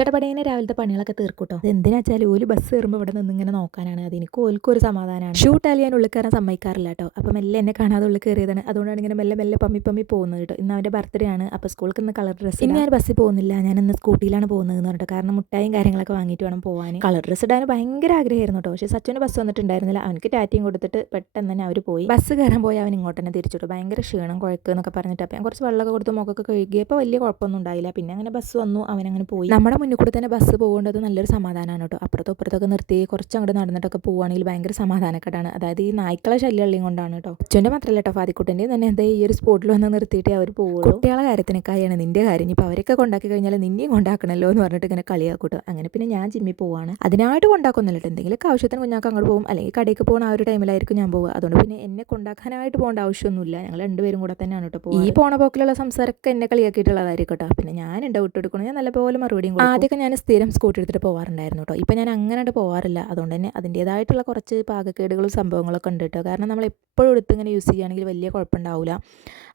ചടപടേനെ രാവിലത്തെ പണികളൊക്കെ തീർക്കൂട്ടോ. എന്തിനാ വെച്ചാൽ ഓല് ബസ് കയറുമ്പോൾ ഇവിടെ നിന്ന് ഇങ്ങനെ നോക്കാനാണ്. അതെനിക്ക് ഓൽക്കൊരു സമാധാനമാണ്. ഷൂട്ടാലി ഞാൻ ഉള്ളിൽ കയറാൻ സമ്മതിക്കാറില്ല കേട്ടോ. അപ്പം മെല്ലെ എന്നെ കാണാതെ ഉള്ളിൽ കയറിയതാണ്. അതുകൊണ്ടാണ് ഇങ്ങനെ മെല്ലെ മെല്ലെ പമ്മി പോകുന്നത് കേട്ടോ. ഇന്ന് അവൻ്റെ ബർത്ത്ഡേ ആണ്. അപ്പോൾ സ്കൂൾക്ക് ഇന്ന് കളർ ഡ്രസ്സ്. ഇന്ന് ഞാൻ ബസ്സിൽ പോകുന്നില്ല, ഞാൻ ഇന്ന് സ്കൂട്ടിയിലാണ് പോകുന്നതെന്ന് പറഞ്ഞിട്ട്. കാരണം മുട്ടായും കാര്യങ്ങളൊക്കെ വാങ്ങിയിട്ട് വേണം പോകാൻ. കളർ ഡ്രസ്സ് ഇടാൻ ഭയങ്കര ആഗ്രഹമായിരുന്നു കേട്ടോ. പക്ഷേ സച്ചുവിന് ബസ് വന്നിട്ടുണ്ടായിരുന്നില്ല. അവനക്ക് ടാറ്റയും കൊടുത്തിട്ട് പെട്ടെന്ന് തന്നെ അവർ പോയി. ബസ് കയറാൻ പോയി അവൻ ഇങ്ങോട്ട് തന്നെ തിരിച്ചിട്ടു. ഭയങ്കര ക്ഷീണം കുഴക്കുക എന്നൊക്കെ പറഞ്ഞിട്ട്. അപ്പം ഞാൻ കുറച്ച് വെള്ളമൊക്കെ കൊടുത്ത് മുഖമൊക്കെ കഴുകിയപ്പോൾ വലിയ കുഴപ്പമൊന്നും ഉണ്ടായില്ല. പിന്നെ അങ്ങനെ ബസ് വന്നു, അവനങ്ങനെ പോയി. നമ്മുടെ മുന്നിൽ കൂടെ തന്നെ ബസ് പോകേണ്ടത് നല്ലൊരു സമാധാനമാണ് കേട്ടോ. അപ്പുറത്തും ഇപ്പുറത്തൊക്കെ നിർത്തി കുറച്ച് അങ്ങോട്ട് നടന്നിട്ടൊക്കെ പോവുകയാണെങ്കിൽ ഭയങ്കര സമാധാനക്കെട്ടാണ്. അതായത് ഈ നായ്ക്കളെ ശല്യം കൊണ്ടാണ് കേട്ടോ. അച്ഛൻ്റെ മാത്രമല്ല കേട്ടോ, ഫാദിക്കുട്ടൻ്റെ തന്നെ എന്താ ഈ ഒരു സ്പോട്ടിൽ വന്ന് നിർത്തിയിട്ടേ അവർ പോകുള്ളൂ. കുട്ടികളെ കാര്യത്തിനൊക്കെയാണ് നിന്റെ കാര്യം. ഇപ്പോൾ അവരൊക്കെ കൊണ്ടാക്കി കഴിഞ്ഞാൽ നിന്നെയും കൊണ്ടാക്കണമല്ലോ എന്ന് പറഞ്ഞിട്ട് ഇങ്ങനെ കളിയാക്കൂട്ടോ. അങ്ങനെ പിന്നെ ഞാൻ ജിമ്മിൽ പോവാണ്. അതിനായിട്ട് കൊണ്ടാക്കൊന്നുമില്ല. എന്തെങ്കിലുമൊക്കെ ആവശ്യത്തിന് കുഞ്ഞാക്ക് അങ്ങോട്ട് പോകും, അല്ലെങ്കിൽ കടയ്ക്ക് പോകുന്ന ആ ഒരു ടൈമിലായിരിക്കും ഞാൻ പോകുക. അതുകൊണ്ട് പിന്നെ എന്നെ കൊണ്ടാക്കാനായിട്ട് പോകേണ്ട ആവശ്യമൊന്നുമില്ല. ഞങ്ങൾ രണ്ടുപേരും കൂടെ തന്നെയാണ് കേട്ടോ പോകുക. ഈ പോണ പോക്കിലുള്ള സംസാരമൊക്കെ എന്നെ കളിയാക്കിയിട്ടുള്ളതായിരിക്കും കേട്ടോ. പിന്നെ ഞാൻ എൻ്റെ വിട്ടെടുക്കണം, ഞാൻ നല്ലപോലെ മറുപടിയും കൊടുക്കും. ആദ്യമൊക്കെ ഞാൻ സ്ഥിരം സ്കൂട്ടി എടുത്തിട്ട് പോകാറുണ്ടായിരുന്നു കേട്ടോ. ഇപ്പം ഞാൻ അങ്ങനെ പോകാറില്ല. അതുകൊണ്ട് തന്നെ അതിൻ്റേതായിട്ടുള്ള കുറച്ച് പാകക്കേടുകളും സംഭവങ്ങളൊക്കെ ഉണ്ട് കേട്ടോ. കാരണം നമ്മൾ എപ്പോഴും എടുത്ത് ഇങ്ങനെ യൂസ് ചെയ്യുകയാണെങ്കിൽ വലിയ കുഴപ്പമുണ്ടാവില്ല.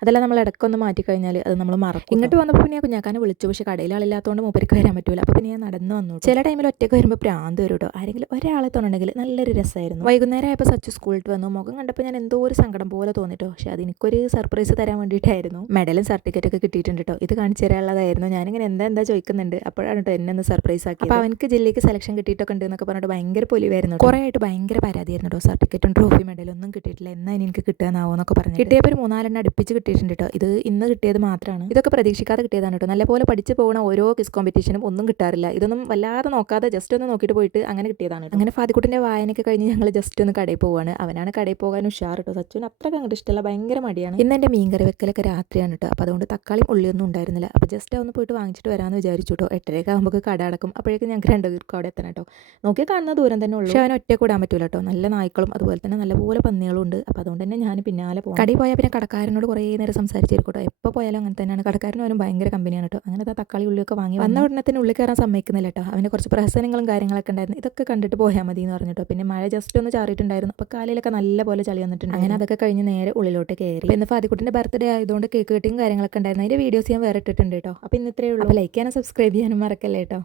അതല്ല നമ്മൾ ഇടയ്ക്കൊന്ന് മാറ്റിക്കഴിഞ്ഞാൽ അത് നമ്മൾ മറക്കും. ഇങ്ങോട്ട് വന്നപ്പോൾ പിന്നെ കുഞ്ഞാക്കാനെ വിളിച്ചു. പക്ഷേ കടയിൽ ആളില്ലാത്തതുകൊണ്ട് മൂപ്പർക്ക് വരാൻ പറ്റില്ല. അപ്പോൾ പിന്നെ ഞാൻ നടന്നു വന്നു. ചില ടൈമിൽ ഒറ്റയ്ക്ക് വരുമ്പോൾ പ്രാന്ത് വരും കേട്ടോ. ആരെങ്കിലും ഒരാളെ തോന്നുന്നുണ്ടെങ്കിൽ നല്ലൊരു രസമായിരുന്നു. വൈകുന്നേരം ആയപ്പോൾ സച്ചു സ്കൂളിൽ വന്നു. മുഖം കണ്ടപ്പോൾ ഞാൻ എന്തോ ഒരു സങ്കടം പോലെ തോന്നിട്ടോ. പക്ഷേ അതെനിക്കൊരു സർപ്രൈസ് തരാൻ വേണ്ടിയിട്ടായിരുന്നു. മെഡലും സർട്ടിഫിക്കറ്റൊക്കെ കിട്ടിയിട്ടുണ്ട് കേട്ടോ. ഇത് കാണിച്ചു തരാനുള്ളതായിരുന്നു. ഞാനിങ്ങനെ എന്താ ചോദിക്കുന്നുണ്ട്. അപ്പോഴാണ് കേട്ടോ എന്നെ ഒന്ന് സർപ്രൈസ് ആക്കി. അപ്പോൾ അവനക്ക് ജില്ലയ്ക്ക് സെലക്ഷൻ കിട്ടിയിട്ടൊക്കെ ഉണ്ട് എന്നൊക്കെ പറഞ്ഞിട്ട് ഭയങ്കര പൊലിവായിരുന്നു. കുറേ ആയിട്ട് ഭയങ്കര പരാതിയായിരുന്നു കേട്ടോ. സർട്ടിഫിക്കറ്റും ട്രോഫി മെഡലും ഒന്നും കിട്ടിയിട്ടില്ല. എന്നാ എനിക്ക് കിട്ടാനാവോ എന്നൊക്കെ പറഞ്ഞു. കിട്ടിയപ്പോൾ ഒരു 3-4 അടുപ്പിച്ച് കിട്ടിയിട്ടുണ്ട് കേട്ടോ. ഇത് ഇന്ന് കിട്ടിയത് മാത്രമാണ്. ഇതൊക്കെ പ്രതീക്ഷിക്കാതെ കിട്ടിയതാണ് കേട്ടോ. നല്ലപോലെ പഠിച്ച് പോകുന്ന ഓരോ ക്വിസ് കോമ്പറ്റീഷനും ഒന്നും കിട്ടാറില്ല. ഇതൊന്നും വല്ലാതെ നോക്കാതെ ജസ്റ്റ് ഒന്ന് നോക്കിയിട്ട് പോയിട്ട് അങ്ങനെ കിട്ടിയതാണ്. അങ്ങനെ ഫാദിക്കുട്ടിൻ്റെ വായനയൊക്കെ കഴിഞ്ഞ് ഞങ്ങൾ ജസ്റ്റ് ഒന്ന് കടയിൽ പോവാണ്. അവനാണ് കടയിൽ പോകാൻ ഉഷാർ കേട്ടോ. സച്ചുവിന് അത്ര അങ്ങോട്ട് ഇഷ്ടമല്ല, ഭയങ്കര മടിയാണ്. ഇന്ന് എൻ്റെ മീൻകറി വെക്കലൊക്കെ രാത്രിയാണ് കേട്ടോ. അപ്പോൾ അതുകൊണ്ട് തക്കാളിയും ഉള്ളിയൊന്നും ഉണ്ടായിരുന്നില്ല. അപ്പോൾ ജസ്റ്റ് ഒന്ന് പോയിട്ട് വാങ്ങിച്ചിട്ട് വരാമെന്ന് വിചാരിച്ചു കേട്ടോ. 8:30 ആകുമ്പോൾ കട അടക്കും. അപ്പോഴേക്കും ഞങ്ങൾക്ക് 2 പേർക്കും അവിടെ എത്തണം കേട്ടോ. നോക്കി കാണുന്ന ദൂരം തന്നെ ഉള്ളൂ. പക്ഷേ അവൻ ഒറ്റ കൂടാൻ പറ്റില്ല കേട്ടോ. നല്ല നായ്ക്കളും അതുപോലെ തന്നെ നല്ലപോലെ പന്നികളും ഉണ്ട്. അപ്പോൾ അതുകൊണ്ട് തന്നെ ഞാൻ പിന്നാലെ പോകും. കടയിൽ പോയാൽ പിന്നെ കടക്കാരനോട് കുറേ നേരം സംസാരിച്ചിരിക്കും കേട്ടോ. എപ്പോൾ പോയാലും അങ്ങനെ തന്നെയാണ്. കടക്കാരനും അവനും ഭയങ്കര കമ്പനിയാണ് കേട്ടോ. അങ്ങനെ തക്കാളി ഉള്ളിയൊക്കെ വാങ്ങി വന്ന ഉടനെ തന്നെ ഉള്ളിൽ കയറാൻ സമ്മതിക്കുന്നില്ല കേട്ടോ. അവന് കുറച്ച് പ്രഹസനങ്ങളും കാര്യങ്ങളൊക്കെ ഉണ്ടായിരുന്നു. ഇതൊക്കെ കണ്ടിട്ട് പോയാൽ മതി എന്ന് പറഞ്ഞിട്ടോ. പിന്നെ മഴ ജസ്റ്റ് ഒന്ന് ചാറിയിട്ടുണ്ടായിരുന്നു. അപ്പോൾ കാലിലൊക്കെ നല്ല പോലെ ചളി വന്നിട്ടുണ്ട്. അങ്ങനെ അതൊക്കെ കഴിഞ്ഞ് നേരെ ഉള്ളിലോട്ട് കയറി. ഇന്ന് ഫാദിക്കുട്ടിൻ്റെ ബർത്ത്ഡേ ആയതുകൊണ്ട് കേക്ക് കട്ടിങ് കാര്യങ്ങളൊക്കെ ഉണ്ടായിരുന്നു. അതിൻ്റെ വീഡിയോസ് ഞാൻ വേറെ ഇട്ടിട്ടുണ്ട് കേട്ടോ. അപ്പോൾ ഇന്ന് ഇത്രയേ ഉള്ളൂ. അപ്പോൾ ലൈക്ക് ചെയ്യാനും സബ്സ്ക്രൈബ് ചെയ്യാനും മറക്കല്ലേ കേട്ടോ.